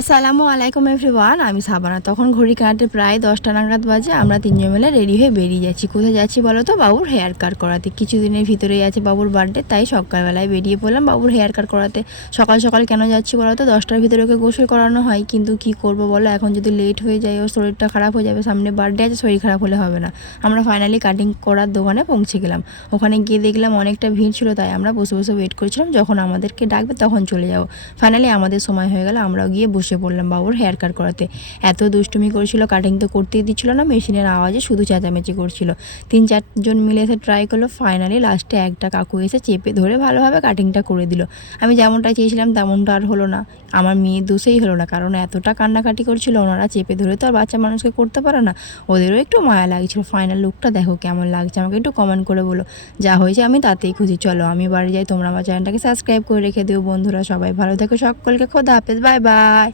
আসসালামু আলাইকুম এভরিওয়ান, আমি সাবানা। তখন ঘড়ি কাঁটে প্রায় 10টা নাগাদ বাজে। আমরা তিনজন মিলে রেডি হয়ে বেরিয়ে যাচ্ছি। কোথায় যাচ্ছি বলো তো? বাবুর হেয়ার কাট করাতে। কিছুদিনের ভিতরেই আছে বাবুর বার্থডে, তাই সকালবেলায় বেরিয়ে পড়লাম বাবুর হেয়ার কাট করাতে। সকাল সকাল কেন যাচ্ছি বলো তো? 10টার ভিতরে ওকে গোসল করানো হয়, কিন্তু কি করব বলো, এখন যদি লেট হয়ে যায় ওর শরীরটা খারাপ হয়ে যাবে। সামনে বার্থডে আছে, শরীর খারাপ হলে হবে না। আমরা ফাইনালি কাটিং করার দোকানে পৌঁছে গেলাম। ওখানে গিয়ে দেখলাম অনেকটা ভিড় ছিল, তাই আমরা বসে বসে ওয়েট করছিলাম, যখন আমাদেরকে ডাকবে তখন চলে যাবো। ফাইনালি আমাদের সময় হয়ে গেল, আমরাও গিয়ে বসে পড়লাম বাবুর হেয়ার কাট করাতে। এত দুষ্টুমি করেছিল, কাটিং তো করতেই দিচ্ছিল না, মেশিনের আওয়াজে শুধু চেঁচামেচি করছিল। 3-4 জন মিলে এসে ট্রাই করলো। ফাইনালি লাস্টে একটা কাকু এসে চেপে ধরে ভালোভাবে কাটিংটা করে দিল। আমি যেমনটা চেয়েছিলাম তেমনটা আর হলো না। আমার মেয়ের দোষেই হলো না, কারণ এতটা কান্নাকাটি করছিল, ওনারা চেপে ধরে তো আর বাচ্চা মানুষকে করতে পারে না। ওদেরও একটু মায়া লাগছিল। ফাইনাল লুকটা দেখো কেমন লাগছে, আমাকে একটু কমেন্ট করে বলো। যা হয়েছে আমি তাতেই খুশি। চলো আমি বাড়ি যাই, তোমরা আমার চ্যানেলটাকে সাবস্ক্রাইব করে রেখে দিও বন্ধুরা। সবাই ভালো থেকো, সকলকে খোদা হাফেজ, বাই বাই।